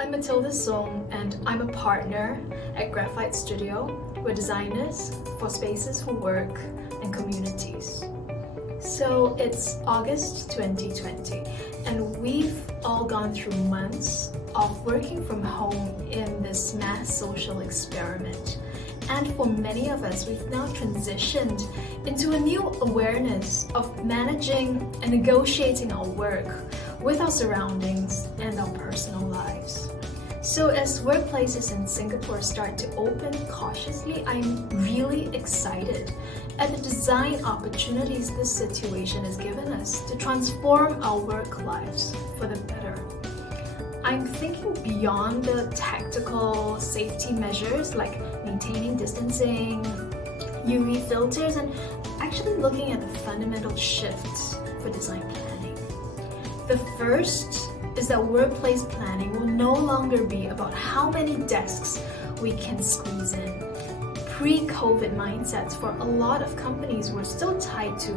I'm Matilda Sung and I'm a partner at Graphite Studio. We're designers for spaces for work and communities. So it's August 2020 and we've all gone through months of working from home in this mass social experiment. And for many of us, we've now transitioned into a new awareness of managing and negotiating our work with our surroundings and our personal lives. So as workplaces in Singapore start to open cautiously, I'm really excited at the design opportunities this situation has given us to transform our work lives for the better. I'm thinking beyond the tactical safety measures like maintaining distancing, UV filters, and actually looking at the fundamental shifts for design planning. The first is that workplace planning will no longer be about how many desks we can squeeze in. Pre-COVID mindsets for a lot of companies were still tied to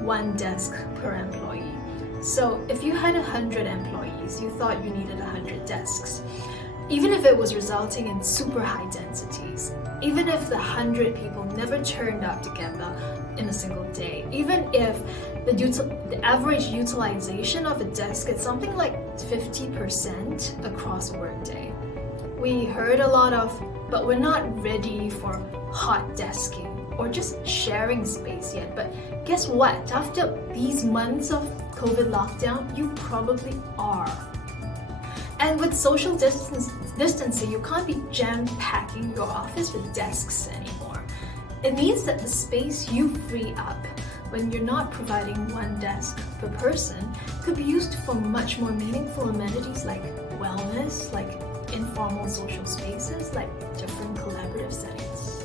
one desk per employee. So if you had 100 employees, you thought you needed 100 desks. Even if it was resulting in super high densities, even if the 100 people never turned up together in a single day, even if the average utilization of a desk is something like 50% across a workday. We heard a lot of, but we're not ready for hot desking or just sharing space yet. But guess what? After these months of COVID lockdown, you probably are. And with social distancing, you can't be jam-packing your office with desks anymore. It means that the space you free up when you're not providing one desk per person could be used for much more meaningful amenities like wellness, like informal social spaces, like different collaborative settings.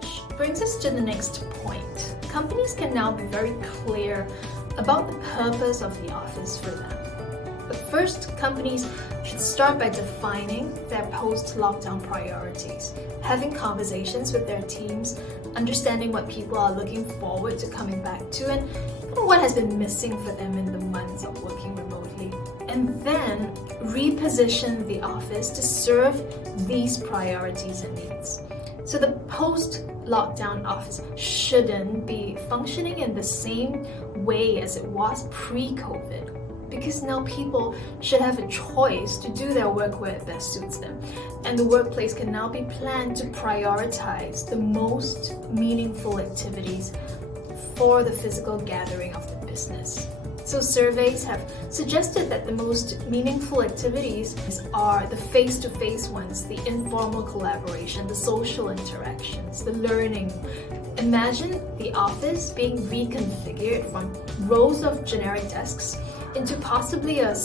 Which brings us to the next point. Companies can now be very clear about the purpose of the office for them. But first, companies should start by defining their post-lockdown priorities, having conversations with their teams, understanding what people are looking forward to coming back to, and what has been missing for them in the months of working remotely. And then reposition the office to serve these priorities and needs. So the post-lockdown office shouldn't be functioning in the same way as it was pre-COVID, because now people should have a choice to do their work where it best suits them. And the workplace can now be planned to prioritize the most meaningful activities for the physical gathering of the business. So surveys have suggested that the most meaningful activities are the face-to-face ones, the informal collaboration, the social interactions, the learning. Imagine the office being reconfigured from rows of generic desks into possibly a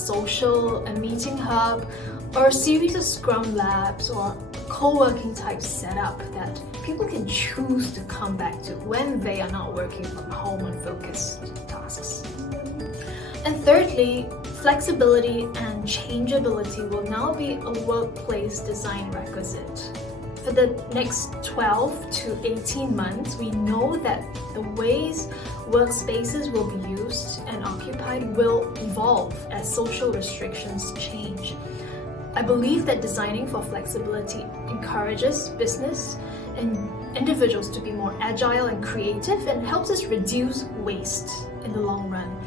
meeting hub, or a series of scrum labs, or a co-working type setup that people can choose to come back to when they are not working from home on focused tasks. And thirdly, flexibility and changeability will now be a workplace design requisite. For the next 12 to 18 months, we know that the ways workspaces will be used and occupied will evolve as social restrictions change. I believe that designing for flexibility encourages business and individuals to be more agile and creative and helps us reduce waste in the long run.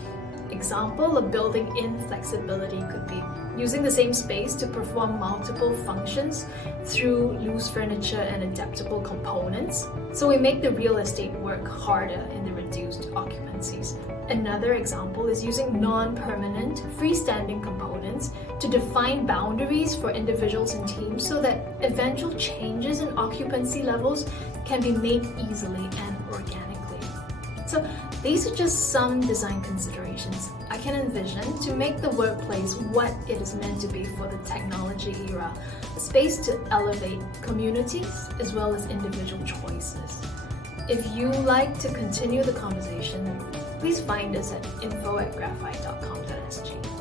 Example of building in flexibility could be using the same space to perform multiple functions through loose furniture and adaptable components, so we make the real estate work harder in the reduced occupancies. Another example is using non-permanent, freestanding components to define boundaries for individuals and teams so that eventual changes in occupancy levels can be made easily and organically. So these are just some design considerations I can envision to make the workplace what it is meant to be for the technology era, a space to elevate communities as well as individual choices. If you like to continue the conversation, please find us at info@graphite.com.sg.